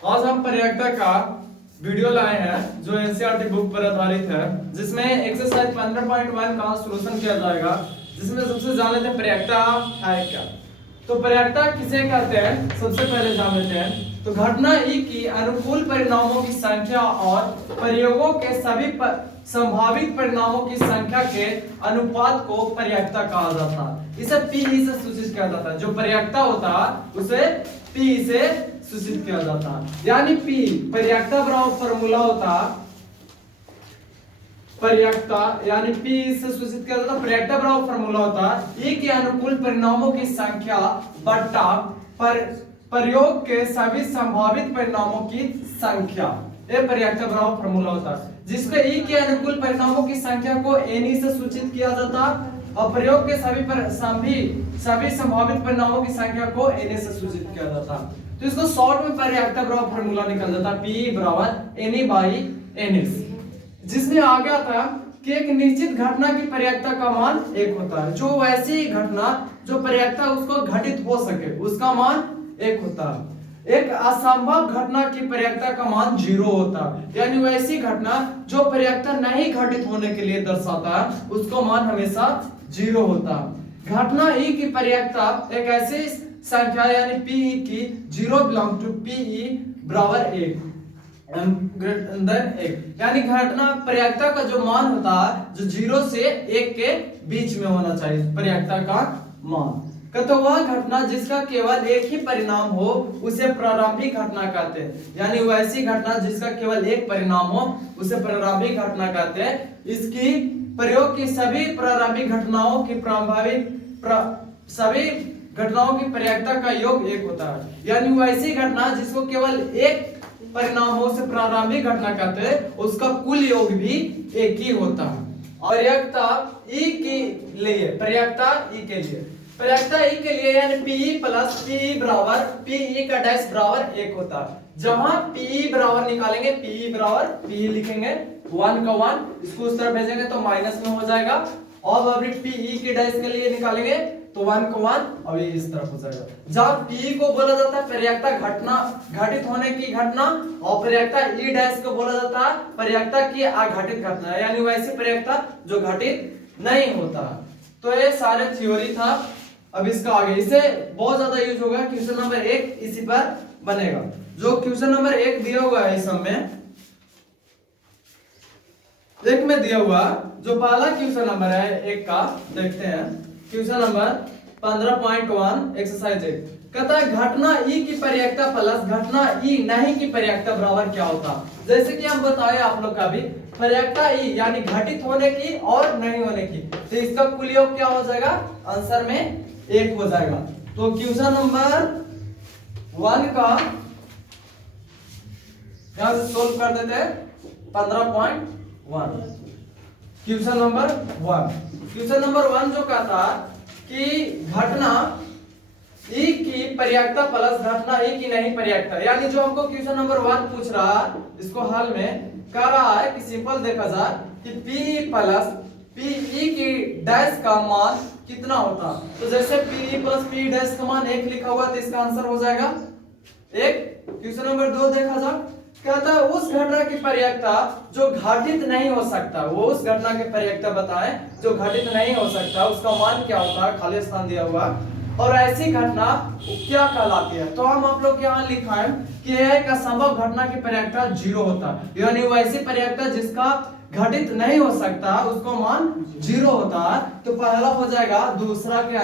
आज हम पर्यायता का वीडियो लाए हैं जो एनसीईआरटी बुक पर आधारित है, जिसमें एक्सरसाइज 15.1 का सॉल्यूशन किया जाएगा। जिसमें सबसे जान लेते हैं पर्यायता है क्या। तो पर्यायता किसे कहते हैं, सबसे पहले जान लेते हैं। तो घटना ई की अनुकूल परिणामों की संख्या और प्रयोगों के सभी संभावित परिणामों की संख्या के अनुपात को पर्यायता कहा जाता है। इसे पी से सूचित किया जाता है। जो पर्यायता होता है उसे पी से सूचित किया जाता है। यानी पी पर्यायता बराबर फॉर्मूला होता, पर्यायता यानी पी से सूचित किया जाता, पर्यायता बराबर फॉर्मूला होता ई के अनुकूल परिणामों की संख्या बट्टा प्रयोग के सभी संभावित परिणामों की संख्या। ये पर्यायता बराबर फॉर्मूला होता है, जिसको ई के अनुकूल परिणामों की संख्या को एन से सूचित किया जाता और प्रयोग के सभी संभावित परिणामों की संख्या को एन से सूचित किया जाता। तो इसको शॉर्ट में पर्यायता बराबर फॉर्मूला निकल जाता पी बराबर एन बाई एन, जिसमें आ गया था कि एक निश्चित घटना की पर्यायता का मान एक होता है। जो वैसी घटना जो पर्यायता उसको घटित हो सके उसका मान एक होता है। एक असंभव घटना की पर्यायता का मान 0 होता है। यानी वैसी घटना जो पर्यायता नहीं घटित होने के लिए दर्शाता है उसका मान हमेशा 0 होता है। घटना ई की पर्यायता एक ऐसी संख्या यानी पी की 0 बिलोंग टू पी बराबर 1 यानी घटना पर्यायता का जो मान होता है जो 0 से 1 के बीच में होना चाहिए पर्यायता का मान। तो वह घटना जिसका केवल एक ही परिणाम हो उसे प्रारंभिक घटना कहते हैं। यानी वैसी घटना जिसका केवल एक परिणाम हो उसे प्रारंभिक घटना कहते हैं। इसकी प्रयोग की सभी प्रारंभिक घटनाओं की सभी घटनाओं की पर्यायता का योग एक होता है। यानी वैसी घटना जिसको केवल एक परिणाम हो उसे प्रारंभिक घटना कहते हैं, उसका कुल योग भी एक ही होता है। पर्यायता ई के लिए यानी पी प्लस पी बराबर पी का डैश बराबर 1 होता है। जहां पी बराबर निकालेंगे पी बराबर पी लिखेंगे 1 का 1, इसको उस तरफ भेजेंगे तो माइनस में हो जाएगा। और अभी पी के डैश के लिए निकालेंगे तो 1 का 1 और ये इस तरफ हो जाएगा। जब पी को बोला जाता है पर्यायता घटना घटित होने की घटना और पर्यायता ई डैश को बोला जाता है पर्यायता की अघटित घटना, यानी वैसी पर्यायता जो घटित नहीं होता। तो ये सारे थ्योरी था। अब इसका आगे इसे बहुत ज्यादा यूज होगा। क्वेश्चन नंबर 1 इसी पर बनेगा। जो क्वेश्चन नंबर 1 दिया हुआ है इस में एक में दिया हुआ जो पहला क्वेश्चन नंबर है 1 का देखते हैं। क्वेश्चन नंबर 15.1 एक्सरसाइज 1 कहता है घटना ई की पर्यायता प्लस घटना ई नहीं की पर्यायता बराबर क्या होता। जैसे कि हम बताए आप लोग का भी पर्यायता ई यानी घटित होने की और नहीं होने की, तो इसका कुल योग क्या हो जाएगा, आंसर में 1 हो जाएगा। तो क्वेश्चन नंबर 1 का यहां से सोल्व कर देते हैं 15.1। क्वेश्चन नंबर 1 जो कहता कि घटना ई की पर्यायता प्लस घटना ई की नहीं पर्यायता, यानी जो हमको क्वेश्चन नंबर 1 पूछ रहा है इसको हल में कह रहा है कि सिंपल देखा जाए कि पी प्लस पी ई की डैश का मान कितना होता। तो जैसे पी प्लस पी डैश का मान 1 लिखा हुआ तो इसका आंसर हो जाएगा 1। क्वेश्चन नंबर 2 देखा जाए कहता है उस घटना की पर्यायता जो घटित नहीं हो सकता, वो उस घटना की पर्यायता बताएं जो घटित नहीं हो सकता उसका मान क्या होता है, खाली स्थान दिया हुआ। और ऐसी घटना क्या कहलाती है। तो हम आप लोग यहाँ लिखा है कि एक असंभव घटना की पर्यायता 0 होता है। यानी वैसी पर्यायता जिसका घटित नहीं हो सकता उसको मान 0 होता है। तो पहला हो जाएगा, दूसरा के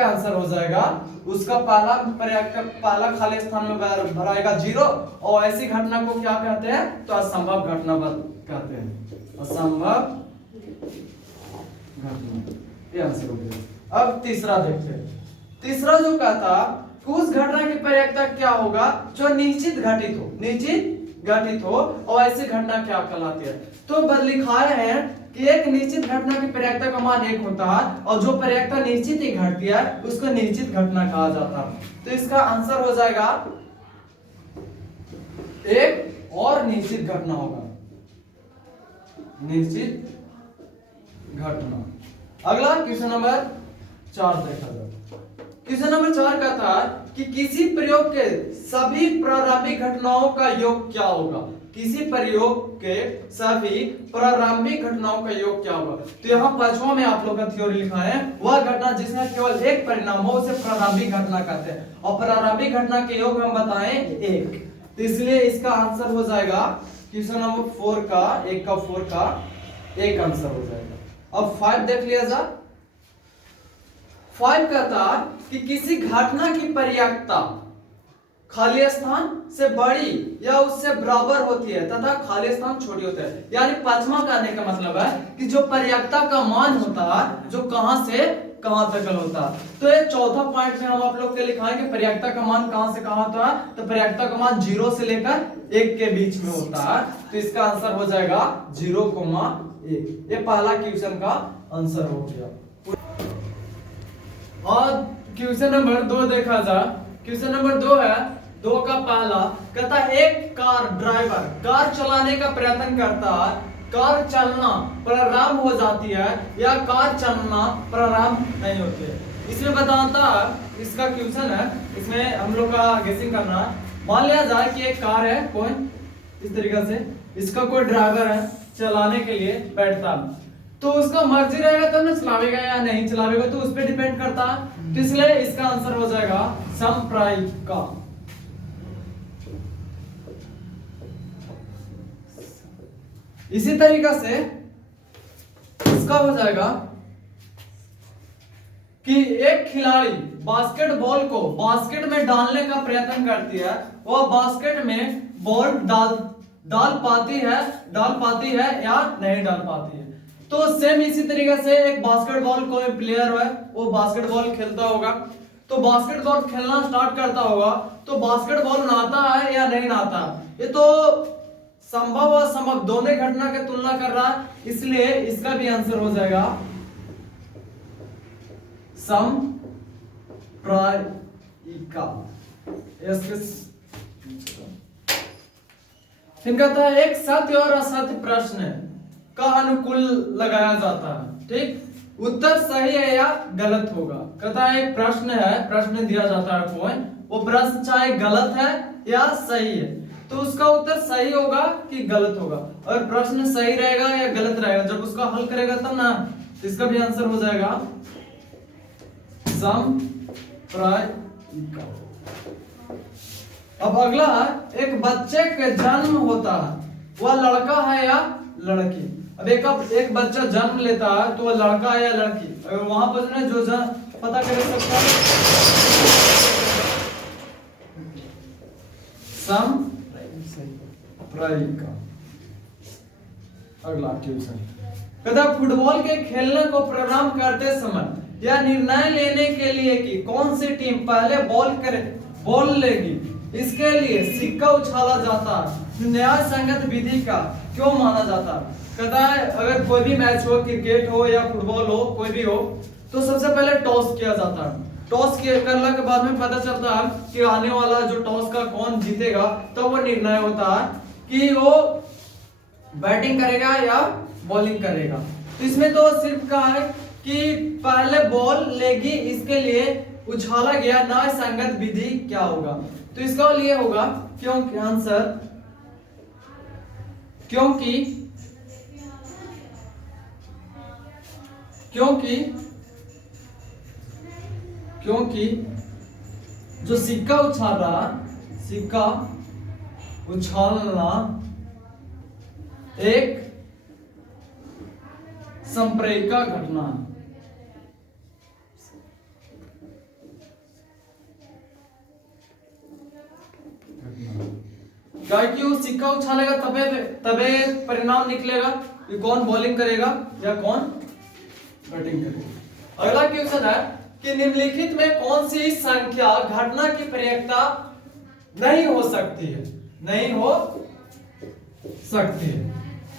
आंसर हो जाएगा उसका पहला खाली स्थान में भराएगा 0। और ऐसी घटना को क्या कहते हैं, तो असंभव घटना कहते हैं, असंभव घटना। ये आंसर हो गया। अब तीसरा देखते हैं। तीसरा जो कहता उस घटना की पर्यायता क्या होगा जो निश्चित घटित हो और ऐसी घटना क्या कहलाती है। तो लिखाए हैं कि एक निश्चित घटना की पर्यायता का मान 1 होता है और जो पर्यायता निश्चित ही घटती है उसको निश्चित घटना कहा जाता है। तो इसका आंसर हो जाएगा 1 और निश्चित घटना होगा, निश्चित घटना। अगला क्वेश्चन नंबर 4 देखा जाए। क्वेश्चन नंबर 4 का था कि किसी प्रयोग के सभी प्रारंभिक घटनाओं का योग क्या होगा। किसी प्रयोग के सभी प्रारंभिक घटनाओं का योग क्या होगा। तो यहाँ पांचवा में आप लोग का थ्योरी लिखा है, वह घटना जिसमें केवल एक परिणाम हो उसे प्रारंभिक घटना कहते हैं, और प्रारंभिक घटना के योग हम बताएं एक। तो इसलिए इसका आंसर हो जाएगा क्वेश्चन नंबर 4 का 1 का 4 का एक आंसर हो जाएगा। अब 5 देख लिया जा। 5 कहता कि किसी घटना की पर्याप्तता खाली स्थान से बड़ी या उससे बराबर होती है तथा खाली स्थान छोटी होता है। यानी पांचवा कहने का मतलब है कि जो पर्याप्तता का मान होता है जो कहां से कहां तक होता है। तो ये चौथा पॉइंट में हम आप लोग के लिखाएंगे पर्याप्तता का मान कहां से कहां होता है। तो पर्याप्तता का मान 0 से लेकर 1 के बीच में होता है। तो इसका आंसर हो जाएगा 0,1। ये पहला क्वेश्चन का आंसर हो गया। और क्वेश्चन नंबर 2 देखा जा। क्वेश्चन नंबर 2 है 2 का पहला कहता है एक कार ड्राइवर कार चलाने का प्रयत्न करता है, कार चलना प्रारंभ हो जाती है या कार चलना प्रारंभ नहीं होती है। इसमें बताता है, इसका क्वेश्चन है, इसमें हम लोग का गेसिंग करना है। मान लिया जाए कि एक कार है कोई इस तरीके से, इसका कोई ड्राइवर है चलाने के लिए बैठता है, तो उसका मर्जी रहेगा तब ना चलावेगा या नहीं चलावेगा, तो उस पर डिपेंड करता है। तो इसलिए इसका आंसर हो जाएगा संप्रायिका। इसी तरीके से इसका हो जाएगा कि एक खिलाड़ी बास्केटबॉल को बास्केट में डालने का प्रयत्न करती है, वह बास्केट में बॉल डाल पाती है या नहीं डाल पाती है। तो सेम इसी तरीके से एक बास्केटबॉल कोई प्लेयर है वो बास्केटबॉल खेलता होगा, तो बास्केटबॉल खेलना स्टार्ट करता होगा, तो बास्केटबॉल नहाता है या नहीं नहाता, ये तो संभव और असंभव दोनों घटना की तुलना कर रहा है। इसलिए इसका भी आंसर हो जाएगा संप्रायिका। फिर कहता है एक सत्य और असत्य प्रश्न का अनुकूल लगाया जाता है, ठीक, उत्तर सही है या गलत होगा। कहता है एक प्रश्न है, प्रश्न दिया जाता है कोई, वो प्रश्न चाहे गलत है या सही है, तो उसका उत्तर सही होगा कि गलत होगा। और प्रश्न सही रहेगा या गलत रहेगा जब उसका हल करेगा तब ना, तो इसका भी आंसर हो जाएगा संप्रायिका। अब अगला एक बच्चे के जन्म होता है, वह लड़का है या लड़की। अब एक बच्चा जन्म लेता है तो वह लड़का है या लड़की, अगर वहां पर जो पता कर सकता है संप्रायिका। अगला क्वेश्चन कहता फुटबॉल के खेलने को प्रारंभ करते समय यह निर्णय लेने के लिए कि कौन सी टीम पहले बॉल लेगी, इसके लिए सिक्का उछाला जाता है, न्याय संगत विधि का क्यों माना जाता है। कहता है अगर कोई भी मैच हो, क्रिकेट हो या फुटबॉल हो, कोई भी हो, तो सबसे पहले टॉस किया जाता है। टॉस करने के बाद में पता चलता है कि आने वाला जो टॉस का कौन जीतेगा, तो वो निर्णय होता है कि वो बैटिंग करेगा या बॉलिंग करेगा। तो इसमें तो सिर्फ कहा है कि पहले बॉल लेगी, इसके लिए उछाला गया न्याय संगत विधि क्या होगा। तो इसका लिए होगा क्योंकि आंसर क्योंकि जो सिक्का उछालना एक संप्रेरका घटना है। क्योंकि वो सिक्का उछालेगा तबे परिणाम निकलेगा कि कौन बॉलिंग करेगा या कौन बैटिंग करेगा। अगला क्वेश्चन है कि निम्नलिखित में कौन सी संख्या घटना की पर्यायता नहीं हो सकती है।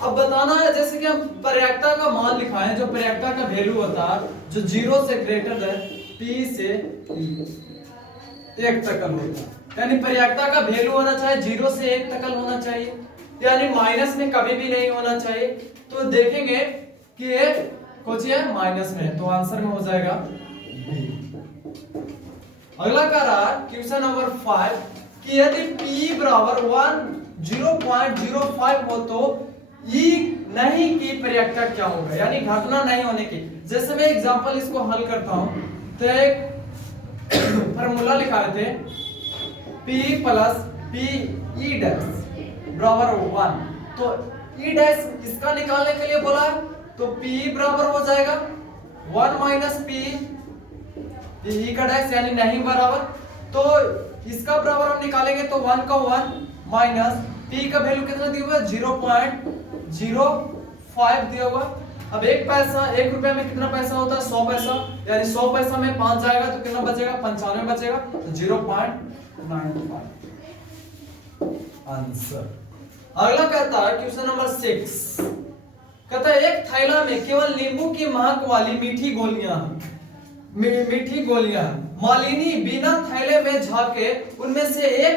अब बताना है, जैसे कि हम पर्यायता का मान लिखा है, जो पर्यायता का वैल्यू होता है जो 0 से ग्रेटर है p से 1 तक होता है, यानी पर्यायता का वैल्यू होना चाहिए 0 से 1 तक होना चाहिए, यानी माइनस में कभी भी नहीं होना चाहिए। तो देखेंगे कि ये कुछ है माइनस में, तो आंसर में हो जाएगा B। अगला कह रहा है क्वेश्चन नंबर 5 कि यदि p बराबर 0.05 हो तो e नहीं की प्रयक्ता क्या होगा, यानी घटना नहीं होने की। जैसे मैं एग्जांपल इसको हल करता हूं तो एक फार्मूला लिखा थे p plus p e dash बराबर 1, तो e डैश इसका निकालने के लिए बोला है तो p बराबर हो जाएगा 1 माइनस p e का डैश यानी नहीं बराबर, तो इसका बराबर हम निकालेंगे तो 1 का 1 माइनस p का वैल्यू कितना दिया हुआ है 0.05 दिया हुआ। अब एक पैसा 1 रुपए में कितना पैसा होता है 100 पैसा, यानी 100 पैसा में 5 जाएगा तो कितना बचेगा 95 बचेगा, तो 0.95 आंसर। अगला कहता है क्वेश्चन नंबर 6, कहता है एक थैला में केवल नींबू की महक वाली मीठी गोलियां मालिनी बिना थैले में झाके उनमें से एक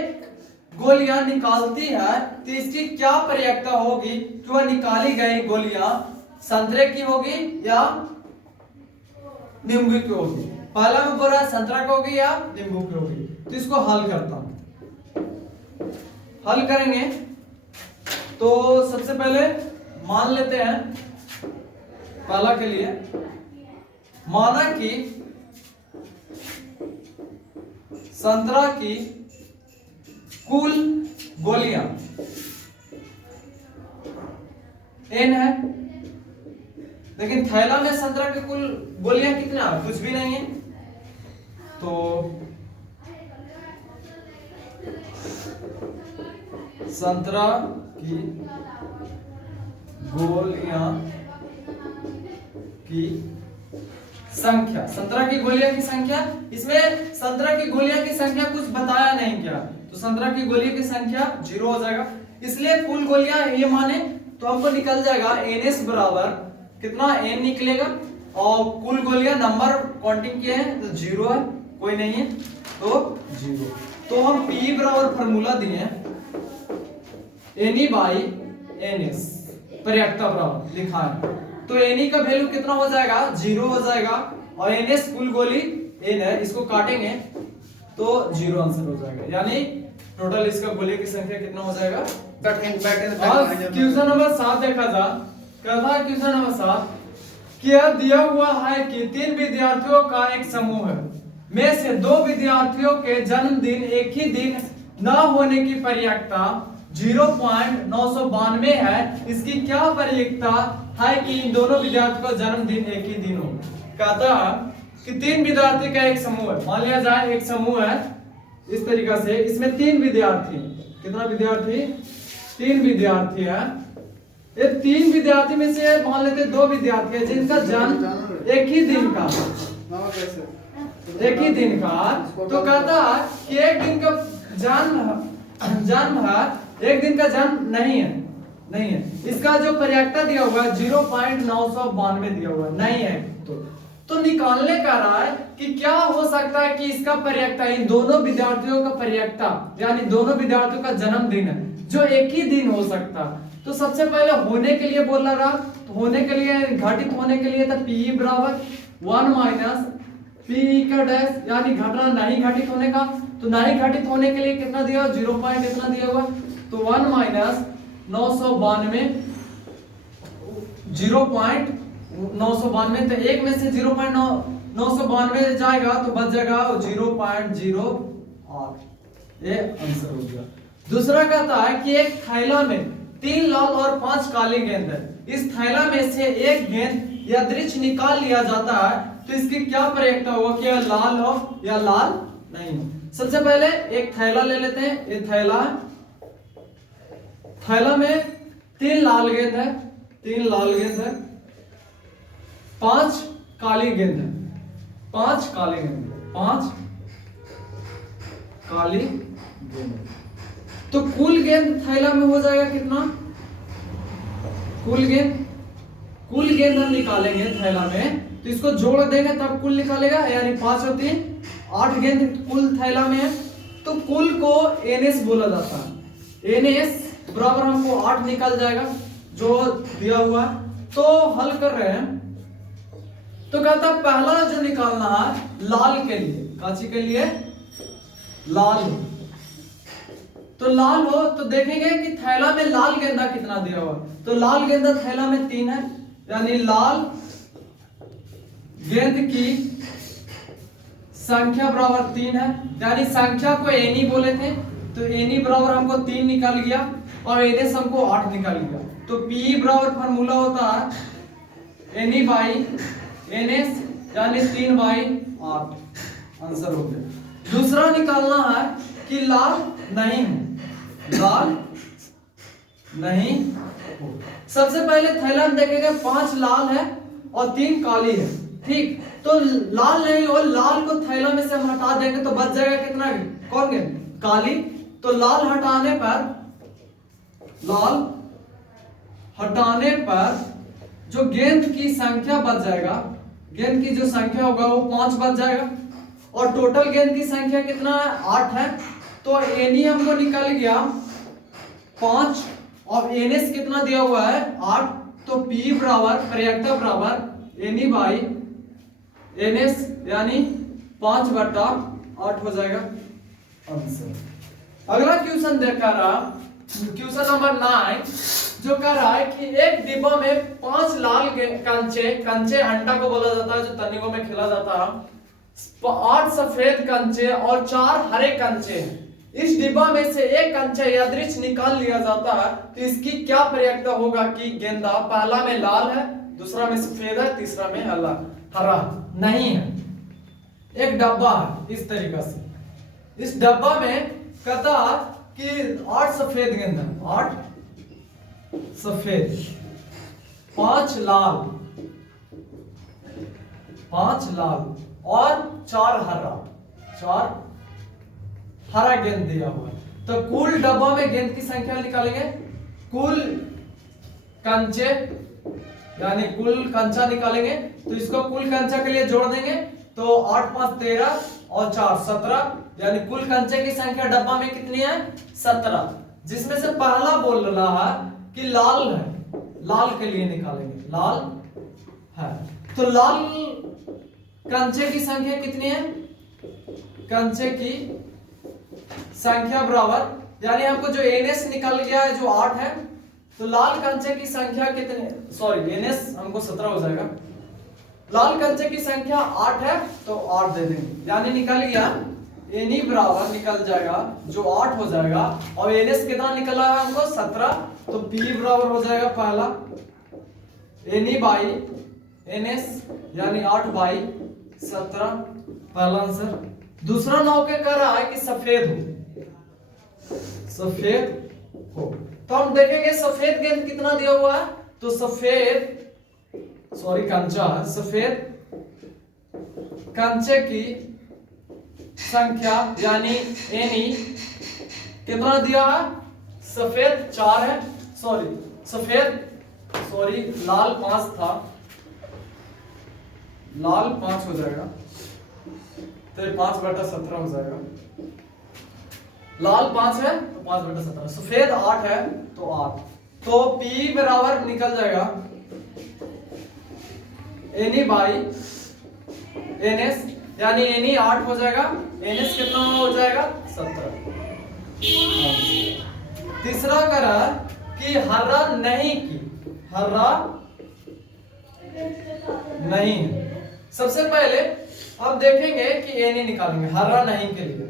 गोलियां निकालती है तो इसकी क्या प्रयक्ता होगी कि वह निकाली गई गोलियां संतरे की होगी या नींबू की होगी। पहला में बोल रहा है संतरा की होगी या नींबू की होगी, तो इसको हल करता हूं। हल करेंगे तो सबसे पहले मान लेते हैं पहला के लिए, माना कि संतरा की कुल गोलियां n है, लेकिन थैला में संतरा की कुल गोलियां कितना कुछ भी नहीं है, तो संतरा की गोलियां की संख्या, संतरा की गोलियां की संख्या, इसमें संतरा की गोलियां की संख्या कुछ बताया नहीं क्या, तो संतरा की गोलियां की संख्या 0 हो जाएगा, इसलिए कुल गोलियां ये माने तो हमको निकल जाएगा ns बराबर कितना n निकलेगा, और कुल गोलियां नंबर काउंटिंग किए हैं तो 0 है, कोई नहीं है तो 0। तो हम p बराबर फार्मूला दिए Ne/ns प्रयक्ता बराबर लिखा है, तो Ne का वैल्यू कितना हो जाएगा 0 हो जाएगा, और ns कुल गोली n है, इसको काटेंगे तो 0 आंसर हो जाएगा, यानी टोटल इसका गोली की संख्या कितना हो जाएगा। क्वेश्चन नंबर 7 देखा जा, कहता है क्वेश्चन नंबर 7 कि यह दिया हुआ है कि 3 विद्यार्थियों का एक समूह है में से 2 विद्यार्थियों के जन्मदिन एक ही दिन न होने की प्रयक्ता 0.992 है, इसकी क्या प्रयक्ता है कि इन दोनों विद्यार्थियों का जन्मदिन एक ही दिन हो। कहता है कि 3 विद्यार्थी का एक समूह है, मान लिया जाए एक समूह है इस तरीका से, इसमें 3 विद्यार्थी, कितना विद्यार्थी 3 विद्यार्थी है, ये 3 विद्यार्थी में से मान लेते 2 विद्यार्थी है जिनका जन्म एक ही दिन का तो कहता है कि एक दिन का जन्म है, एक दिन का जन्म नहीं है, इसका जो प्रयक्ता दिया हुआ है 0.992 दिया हुआ है, नहीं है, तो निकालने का रहा है कि क्या हो सकता है कि इसका प्रयक्ता इन दोनों विद्यार्थियों का प्रयक्ता यानी दोनों विद्यार्थियों का जन्मदिन है जो एक ही दिन हो सकता। तो सबसे पहले होने के लिए बोल रहा, तो होने के लिए घटित होने के लिए तो p बराबर 1 माइनस p का डैश यानी घटना नहीं घटित होने का, तो नहीं घटित होने के लिए कितना दिया 0 पॉइंट कितना दिया हुआ, तो 1 माइनस 992 0.992, तो एक में से 0.992 जाएगा तो बच जाएगा 0.08, ये आंसर हो गया। दूसरा कहता है कि एक थैला में 3 लाल और 5 काली गेंद है, इस थैला में से एक गेंद यादृच्छिक निकाल लिया जाता है तो इसकी क्या प्रयक्ता होगा कि यह लाल हो या लाल नहीं हो। सबसे पहले एक थैला ले लेते हैं, ये थैला में 3 लाल गेंद है, 3 लाल गेंद है, 5 काली गेंद है, 5 काली गेंद, 5 काली गेंद, तो कुल गेंद थैला में हो जाएगा कितना, कुल गेंद हम निकालेंगे थैला में, तो इसको जोड़ देंगे तब कुल निकालेगा, यानी 5 और 3 8 गेंद कुल थैला में है, तो कुल को ns बोला जाता है, ns बराबर हमको 8 निकल जाएगा जो दिया हुआ। तो हल कर रहे हैं तो कहता है पहला जो निकालना है लाल के लिए, काची के लिए लाल हो, तो लाल हो तो देखेंगे कि थैला में लाल गेंदा कितना दिया हुआ, तो लाल गेंदा थैला में 3 है, यानी लाल गेंद की संख्या बराबर 3 है, यानी संख्या को एनी बोले थे, तो एनी बराबर हमको 3 निकल गया और एनएस हमको 8 निकल गया। तो पी बराबर फार्मूला होता है एनी बाई एनएस, यानी 3/8 आंसर हो गया। दूसरा निकालना है कि लाल नहीं हो, लाल नहीं हो। सबसे पहले थैला में देखेंगे 5 लाल है और 3 काली है, ठीक, तो लाल नहीं हो, लाल को थैला में से हम हटा देंगे तो बच जाएगा कितना, कौन गेंद, काली। तो लाल हटाने पर जो गेंद की संख्या बच जाएगा, गेंद की जो संख्या होगा वो 5 बच जाएगा, और टोटल गेंद की संख्या कितना है, 8 है। तो एनी हमको निकल गया 5 और एनएस कितना दिया हुआ है 8, तो पी बराबर प्रयाक्ता बराबर एनी बाई एनएस, यानी 5/8 हो जाएगा आंसर। अगला क्वेश्चन देखा रहा, क्वेश्चन नंबर 9, जो कह रहा है कि एक डिब्बा में 5 लाल कंचे अंडा को बोला जाता है जो तनिकों में खेला जाता है, 8 सफेद कंचे और 4 हरे कंचे हैं। इस डिब्बा में से एक कंचा यादृच्छिक निकाल लिया जाता है, तो इसकी क्या प्रयोक्ता होगा कि गेंदा पहला में लाल है, दूसरा में सफेद है, तीसरा में हरा नहीं है। एक डब्बा है इस तरीका से, इस डब्बा में कहता कि 8 सफेद गेंद है, 8 सफेद, 5 लाल और 4 हरा गेंद दिया हुआ है। तो कुल डब्बा में गेंद की संख्या निकालेंगे, कुल कंचे यानी कुल कंचा निकालेंगे, तो इसको कुल कंचा के लिए जोड़ देंगे, तो 8 5 13 और 4 17, यानी कुल कंचे की संख्या डब्बा में कितनी है 17, जिसमें से पहला बोल रहा है कि लाल है, लाल के लिए निकालेंगे, लाल है। तो लाल कंचे की संख्या कितनी है, कंचे की संख्या बराबर, यानी हमको जो एनएस निकल गया है जो 8 है, तो लाल कंचे की संख्या कितनी, सॉरी एनएस हमको 17 हो जाएगा, लाल कंचे की संख्या 8 है तो 8 दे देंगे, यानी निकल गया एनी बराबर निकल जाएगा जो 8 हो जाएगा, और एनएस कितना निकला है हमको 17, तो पी बराबर हो जाएगा पहला एनी बाई एनएस, यानी 8/17 पहला आंसर। दूसरा नाव के कह रहा है कि सफेद हो, तो हम देखेंगे सफेद गेंद कितना दिया हुआ है, तो कंचा है, सफेद कंचे की संख्या यानी एनी कितना दिया है, सफेद 4 है, लाल 5 था, लाल 5 हो जाएगा, तो 5/17 हो जाएगा, लाल 5 है तो 5/17, सफेद 8 है तो 8, तो P बराबर निकल जाएगा एनी बाई एनएस, यानी एनी 8 हो जाएगा, एनएस कितना हो जाएगा 17। तीसरा करा कि हरा नहीं, सबसे पहले अब देखेंगे कि एनी निकालेंगे हरा नहीं के लिए,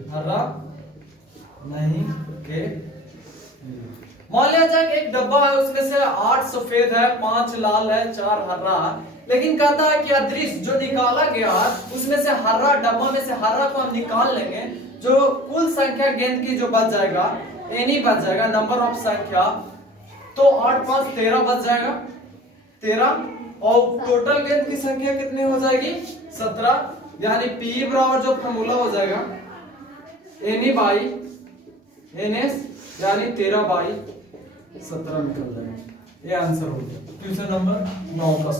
मान लिया जाए कि एक डब्बा है, उसमें से 8 सफेद है, 5 लाल है, 4 हरा, लेकिन कहता है कि अदृश्य जो निकाला गया उसमें से हरा, डब्बा में से हरा को हम निकाल लेंगे, जो कुल संख्या गेंद की जो बच जाएगा एनी बच जाएगा, नंबर ऑफ संख्या, तो 8 5 13 बच जाएगा 13, और टोटल गेंद की संख्या कितनी हो जाएगी 17, यानी P बराबर जो फॉर्मूला हो जाएगा एनी बाई एनएस, यानी 13/17 निकल जाएगा। ये आंसर हो गया क्वेश्चन नंबर 9 का।